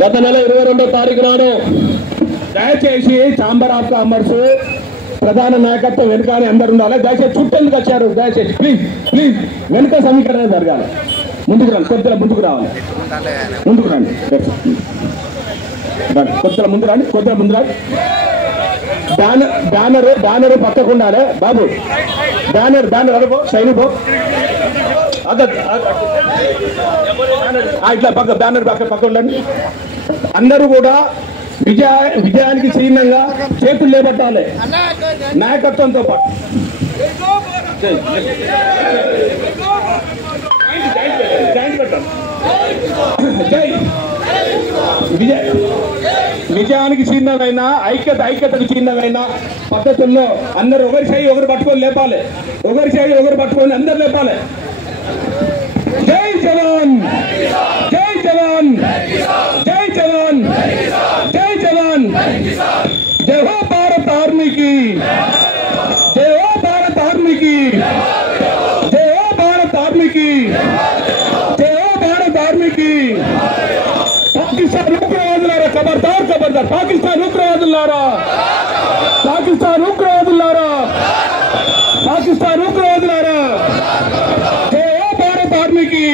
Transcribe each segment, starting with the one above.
గత నెల 22వ తారీఖు నాడు దయచేసి ఛాంబర్ ఆఫ్ కామర్స్ ప్రధాన నాయకత్వం వెనుకనే అందరు ఉండాలి. దయచేసి చుట్టెందుకు వచ్చారు? దయచేసి ప్లీజ్ ప్లీజ్ వెనుక సమీకరణ జరగాలి. ముందుకు రండి, కొద్దిగా ముందుకు రావాలి. ముందుకు రండి, కొద్దిగా ముందు రండి, కొద్దిగా ముందు రండి. బ్యానర్ పక్కకు ఉండాలి బాబు. బ్యానర్ అనుకో సైనికో ఇట్లా పక్క బ్యానర్ పక్క ఉండండి. అందరూ కూడా విజయానికి చిహ్నంగా చేతులు లేబట్టాలి నాయకత్వంతో పాటు. జై విజయానికి చిహ్నమైన ఐక్యతకు చిహ్నమైన పద్ధతుల్లో అందరూ ఒకరి చేయి ఒకరు పట్టుకొని లేపాలి. ఒకరి చేయి ఒకరు పట్టుకొని అందరు లేపాలి. జై జవాన్, జై జవాన్, జై జవాన్, జై జవాన్. జై హో భారత్ ఆర్మీ की, జై హో భారత్ ఆర్మీ की, జై హో భారత్ ఆర్మీ की, జై హో భారత్ ఆర్మీ की. పాకిస్తాన్ ఉగ్రవాదులారా ఖబర్దార్ ఖబర్దార్. పాకిస్తాన్ ఉగ్రవాదులారా, పాకిస్తాన్ ఉగ్రవాదులారా, పాకిస్తాన్ ఉగ్రవాదులారా. జై హో భారత్ ఆర్మీ की,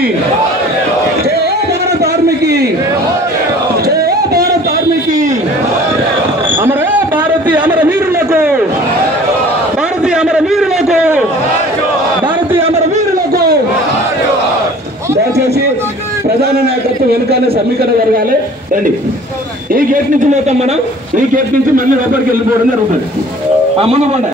జై హో భారత్ ఆర్మీ की, జై హో భారత్ ఆర్మీ की. అమర భారతీయ అమర వీరులకు, భారతీయ అమర వీరులకు, భారతీయ అమర వీరులకు. దయచేసి ప్రధాన నాయకత్వం వెనుకనే సమీకరణ జరగాలి. రండి, ఈ గేట్ నుంచి పోతాం మనం. ఈ గేట్ నుంచి మళ్ళీ లోపలికి వెళ్ళిపోవడం జరుగుతుంది. ముందు పండ